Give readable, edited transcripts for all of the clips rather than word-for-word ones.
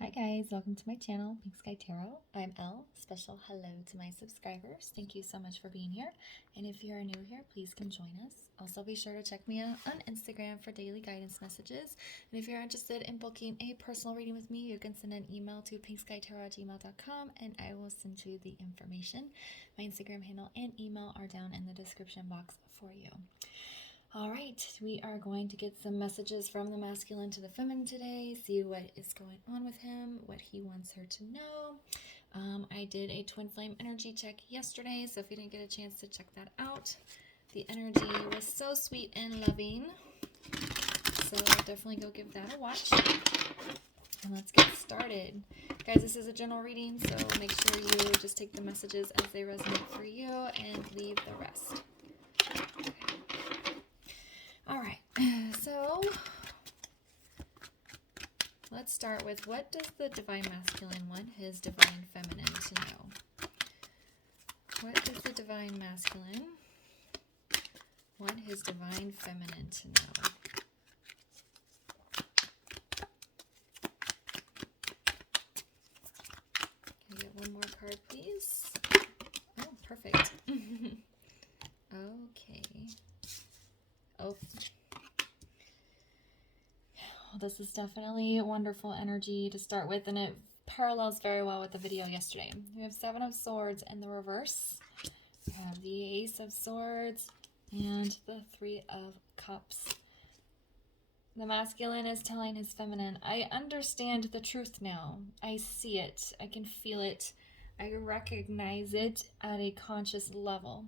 Hi guys, welcome to my channel, Pink Sky Tarot. I'm Elle. Special hello to my subscribers. Thank you so much for being here. And if you are new here, please come join us. Also be sure to check me out on Instagram for daily guidance messages. And if you're interested in booking a personal reading with me, you can send an email to pinkskytarot@gmail.com and I will send you the information. My Instagram handle and email are down in the description box for you. All right, we are going to get some messages from the masculine to the feminine today, see what is going on with him, what he wants her to know. I did a twin flame energy check yesterday, so if you didn't get a chance to check that out, the energy was so sweet and loving. So definitely go give that a watch. And let's get started. Guys, this is a general reading, so make sure you just take the messages as they resonate for you and leave the rest. All right, so let's start with, what does the divine masculine want his divine feminine to know? What does the divine masculine want his divine feminine to know? Can I get one more card, please? Oh, perfect. Okay. Oh. This is definitely wonderful energy to start with, and it parallels very well with the video yesterday. We have Seven of Swords in the reverse. We have the Ace of Swords and the Three of Cups. The masculine is telling his feminine, I understand the truth now. I see it. I can feel it. I recognize it at a conscious level.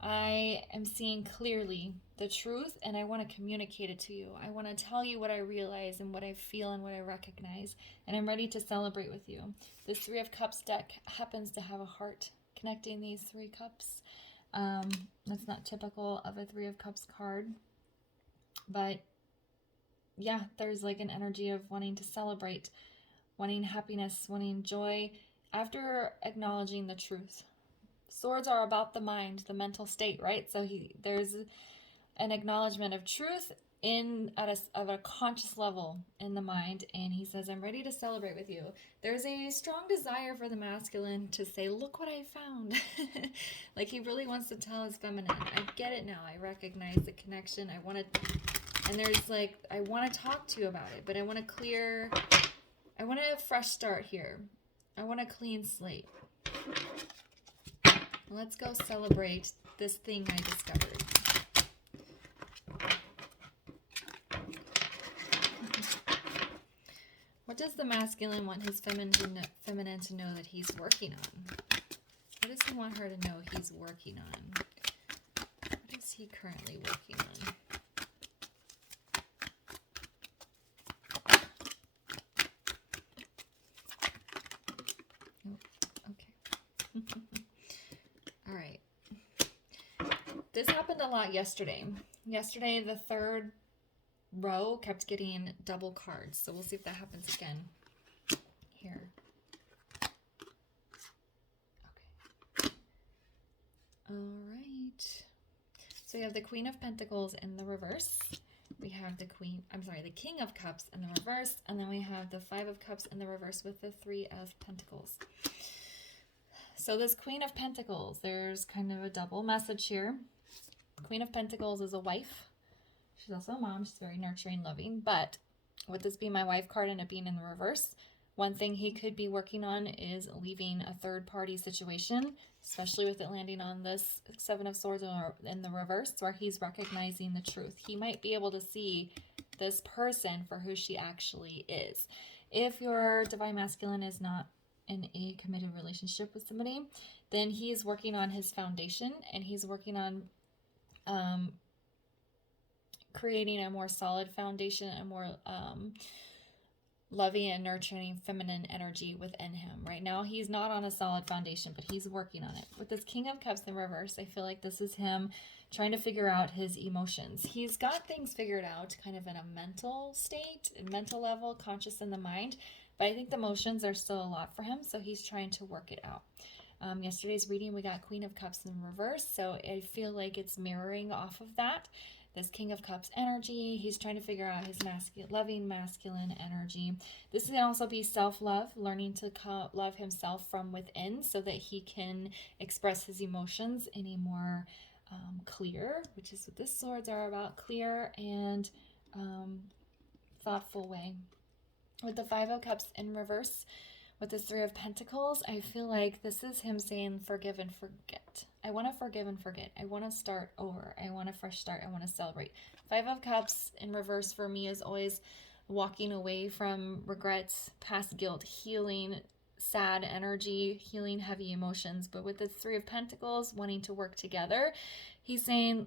I am seeing clearly the truth, and I want to communicate it to you. I want to tell you what I realize and what I feel and what I recognize, and I'm ready to celebrate with you. This Three of Cups deck happens to have a heart connecting these three cups. That's not typical of a Three of Cups card, but yeah, there's like an energy of wanting to celebrate, wanting happiness, wanting joy after acknowledging the truth. Swords are about the mind, the mental state, right? So there's an acknowledgement of truth of a conscious level in the mind, and he says, I'm ready to celebrate with you. There's a strong desire for the masculine to say, look what I found. Like he really wants to tell his feminine, I get it now. I recognize the connection. I want to talk to you about it, but I want a fresh start here. I want a clean slate. Let's go celebrate this thing I discovered. What does the masculine want his feminine to know that he's working on? What does he want her to know he's working on? What is he currently working on? Oh, okay. All right. This happened a lot yesterday. Yesterday, the third row kept getting double cards. So we'll see if that happens again here. Okay. All right. So we have the Queen of Pentacles in the reverse. We have the King of Cups in the reverse. And then we have the Five of Cups in the reverse with the Three of Pentacles. So this Queen of Pentacles, there's kind of a double message here. Queen of Pentacles is a wife. She's also a mom. She's very nurturing, loving. But with this being my wife card and it being in the reverse, one thing he could be working on is leaving a third-party situation, especially with it landing on this Seven of Swords in the reverse, where he's recognizing the truth. He might be able to see this person for who she actually is. If your divine masculine is not in a committed relationship with somebody, then he is working on his foundation, and he's working on creating a more solid foundation, a more loving and nurturing feminine energy within him. Right now, he's not on a solid foundation, but he's working on it. With this King of Cups in reverse, I feel like this is him trying to figure out his emotions. He's got things figured out kind of in a mental state, mental level, conscious in the mind, but I think the emotions are still a lot for him, so he's trying to work it out. Yesterday's reading, we got Queen of Cups in reverse, so I feel like it's mirroring off of that. this King of Cups energy. He's trying to figure out his loving masculine energy. This can also be self-love, learning to love himself from within so that he can express his emotions in a more clear, which is what this swords are about, clear and thoughtful way. With the Five of Cups in reverse, with the Three of Pentacles, I feel like this is him saying forgive and forget. I want to forgive and forget. I want to start over. I want a fresh start. I want to celebrate. Five of Cups in reverse for me is always walking away from regrets, past guilt, healing sad energy, healing heavy emotions. But with the Three of Pentacles, wanting to work together, he's saying,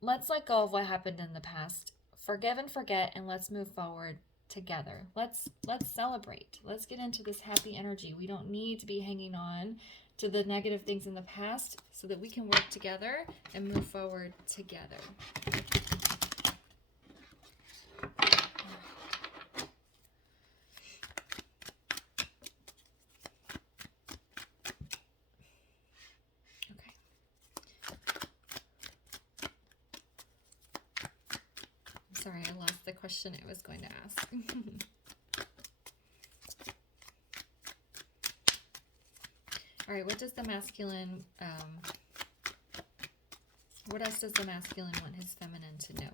let's let go of what happened in the past. Forgive and forget, and let's move forward together. Let's celebrate. Let's get into this happy energy. We don't need to be hanging on to the negative things in the past so that we can work together and move forward together. Okay. I'm sorry, I lost the question I was going to ask. All right, what does the masculine, what else does the masculine want his feminine to know?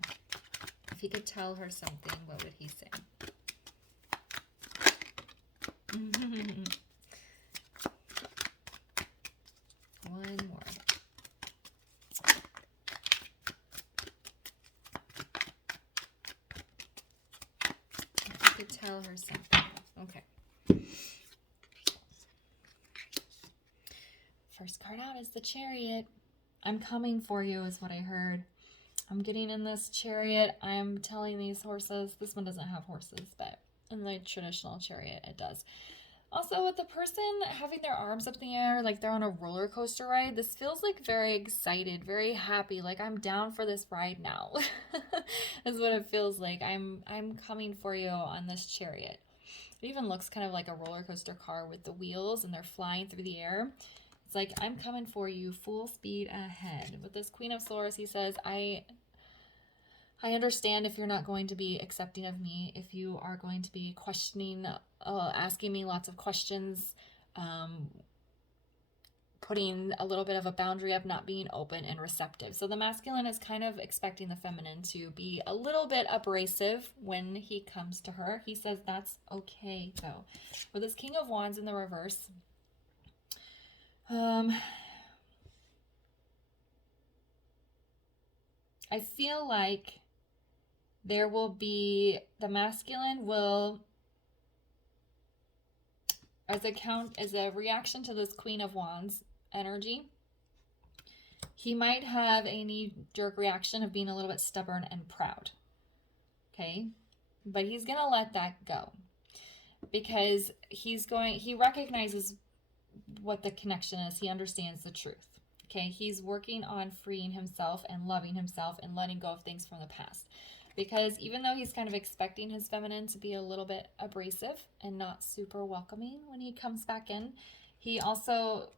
If he could tell her something, what would he say? One more. If he could tell her something. Okay. First card out is the Chariot. I'm coming for you is what I heard. I'm getting in this Chariot. I'm telling these horses, this one doesn't have horses, but in the traditional Chariot it does. Also, with the person having their arms up in the air, like they're on a roller coaster ride, this feels like very excited, very happy, like I'm down for this ride now. Is what it feels like. I'm coming for you on this Chariot. It even looks kind of like a roller coaster car with the wheels and they're flying through the air. It's like, I'm coming for you, full speed ahead. With this Queen of Swords, he says, I understand if you're not going to be accepting of me, if you are going to be questioning, asking me lots of questions, putting a little bit of a boundary of not being open and receptive. So the masculine is kind of expecting the feminine to be a little bit abrasive when he comes to her. He says that's okay, though. With this King of Wands in the reverse, I feel like there will be, the masculine will, as a reaction to this Queen of Wands energy, he might have a knee-jerk reaction of being a little bit stubborn and proud. Okay? But he's going to let that go because he recognizes what the connection is. He understands the truth. Okay, he's working on freeing himself and loving himself and letting go of things from the past. Because even though he's kind of expecting his feminine to be a little bit abrasive and not super welcoming when he comes back in, he also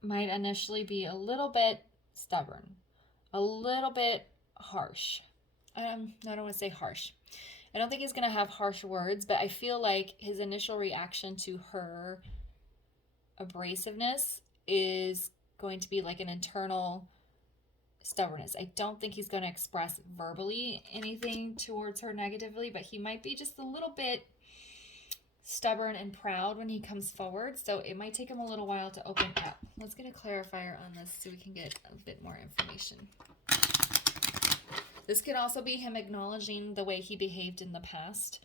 might initially be a little bit stubborn, a little bit harsh. I don't want to say harsh. I don't think he's going to have harsh words, but I feel like his initial reaction to her abrasiveness is going to be like an internal stubbornness. I don't think he's going to express verbally anything towards her negatively, but he might be just a little bit stubborn and proud when he comes forward. So it might take him a little while to open up. Let's get a clarifier on this so we can get a bit more information. This could also be him acknowledging the way he behaved in the past.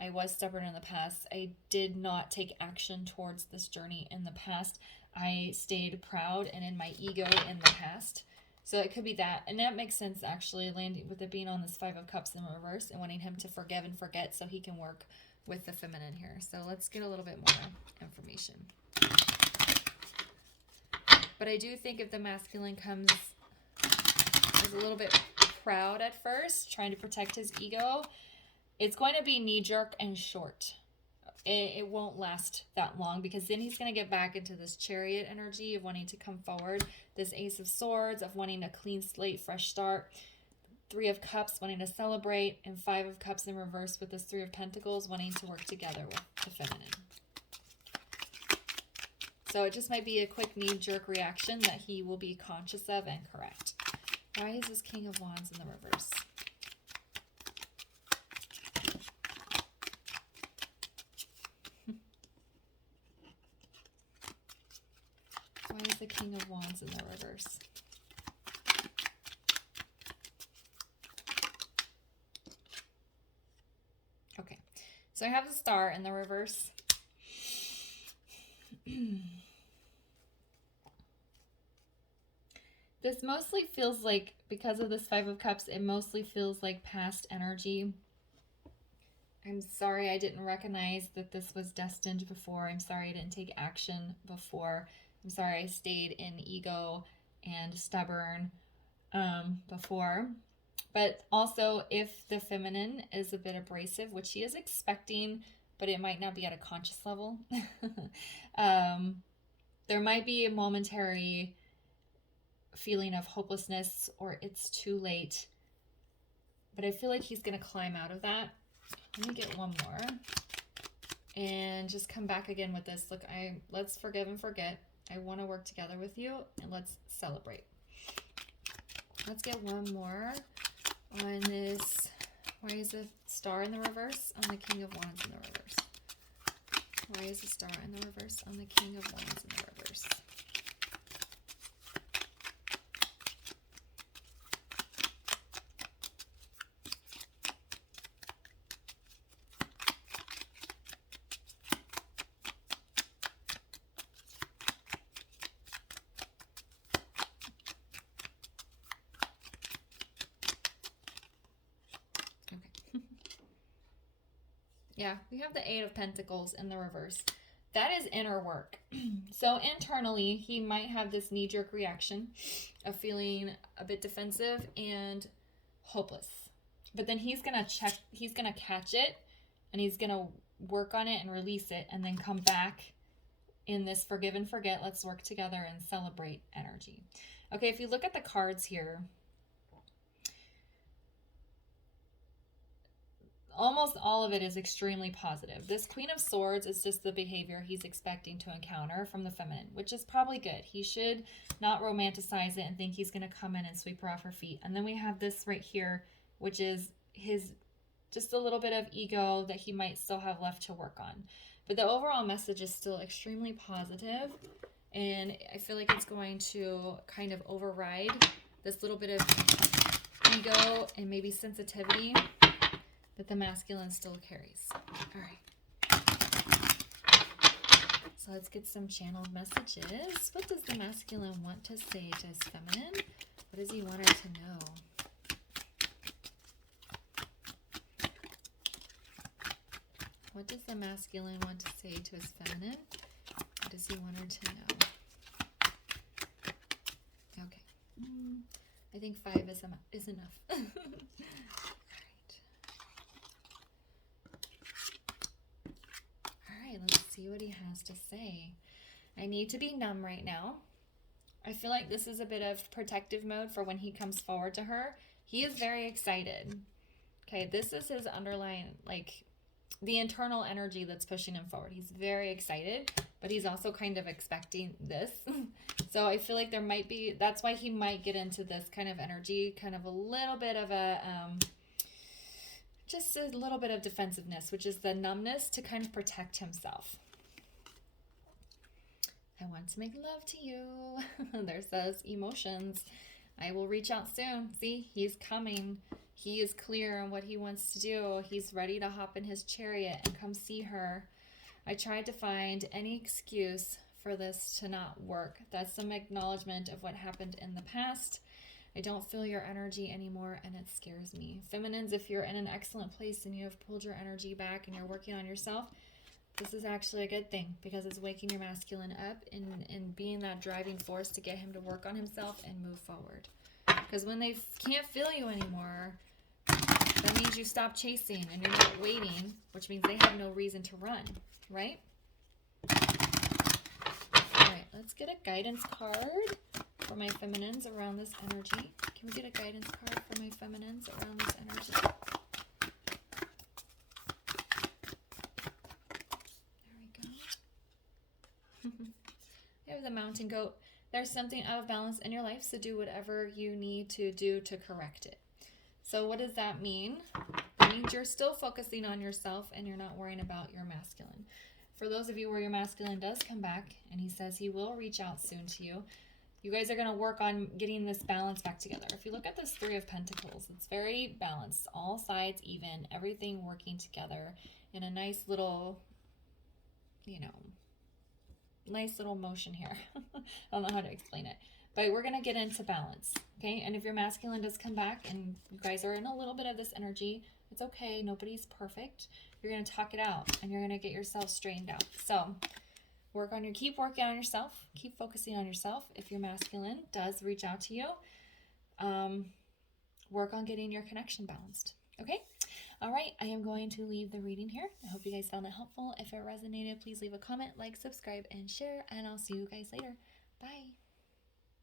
I was stubborn in the past. I did not take action towards this journey in the past. I stayed proud and in my ego in the past. So it could be that. And that makes sense, actually, landing with it being on this Five of Cups in reverse and wanting him to forgive and forget so he can work with the feminine here. So let's get a little bit more information. But I do think if the masculine comes as a little bit proud at first, trying to protect his ego, it's going to be knee-jerk and short. It won't last that long because then he's going to get back into this Chariot energy of wanting to come forward, this Ace of Swords of wanting a clean slate, fresh start. Three of Cups wanting to celebrate, and Five of Cups in reverse with this Three of Pentacles wanting to work together with the feminine. So it just might be a quick knee-jerk reaction that he will be conscious of and correct. Why is this King of Wands in the reverse? Why is the King of Wands in the reverse? Okay, so I have the Star in the reverse. This mostly feels like, because of this Five of Cups, it mostly feels like past energy. I'm sorry I didn't recognize that this was destined before. I'm sorry I didn't take action before. I'm sorry I stayed in ego and stubborn before. But also, if the feminine is a bit abrasive, which she is expecting, but it might not be at a conscious level, there might be a momentary feeling of hopelessness or it's too late. But I feel like he's going to climb out of that. Let me get one more and just come back again with this. Look, let's forgive and forget. I want to work together with you, and let's celebrate. Let's get one more on this. Why is the Star in the reverse on the King of Wands in the reverse? Why is the Star in the reverse on the King of Wands in the reverse? Yeah, we have the Eight of Pentacles in the reverse. That is inner work. So internally, he might have this knee-jerk reaction of feeling a bit defensive and hopeless. But then he's going to catch it, and he's going to work on it and release it, and then come back in this forgive and forget, let's work together and celebrate energy. Okay, if you look at the cards here, almost all of it is extremely positive. This Queen of Swords is just the behavior he's expecting to encounter from the feminine, which is probably good. He should not romanticize it and think he's going to come in and sweep her off her feet. And then we have this right here, which is his just a little bit of ego that he might still have left to work on. But the overall message is still extremely positive, and I feel like it's going to kind of override this little bit of ego and maybe sensitivity that the masculine still carries. All right. So let's get some channeled messages. What does the masculine want to say to his feminine? What does he want her to know? What does the masculine want to say to his feminine? What does he want her to know? Okay. I think 5 is enough. Let's see what he has to say. I need to be numb right now. I feel like this is a bit of protective mode for when he comes forward to her. He is very excited. Okay, this is his underlying, like, the internal energy that's pushing him forward. He's very excited, but he's also kind of expecting this. So I feel like there might be, that's why he might get into this kind of energy, kind of a little bit of a, just a little bit of defensiveness, which is the numbness to kind of protect himself. I want to make love to you. There's those emotions. I will reach out soon. See, he's coming. He is clear on what he wants to do. He's ready to hop in his chariot and come see her. I tried to find any excuse for this to not work. That's some acknowledgement of what happened in the past. I don't feel your energy anymore, and it scares me. Feminines, if you're in an excellent place and you have pulled your energy back and you're working on yourself, this is actually a good thing because it's waking your masculine up and being that driving force to get him to work on himself and move forward. Because when they can't feel you anymore, that means you stop chasing and you're not waiting, which means they have no reason to run, right? All right, let's get a guidance card for my feminines around this energy? Can we get a guidance card for my feminines around this energy? There we go. I have the mountain goat. There's something out of balance in your life, so do whatever you need to do to correct it. So what does that mean? It means you're still focusing on yourself and you're not worrying about your masculine. For those of you where your masculine does come back and he says he will reach out soon to you, you guys are going to work on getting this balance back together. If you look at this Three of Pentacles, it's very balanced. All sides even, everything working together in a nice little, you know, nice little motion here. I don't know how to explain it. But we're going to get into balance, okay? And if your masculine does come back and you guys are in a little bit of this energy, it's okay. Nobody's perfect. You're going to talk it out and you're going to get yourself straightened out. So keep working on yourself. Keep focusing on yourself. If your masculine does reach out to you, work on getting your connection balanced, okay? All right, I am going to leave the reading here. I hope you guys found it helpful. If it resonated, please leave a comment, like, subscribe, and share, and I'll see you guys later. Bye.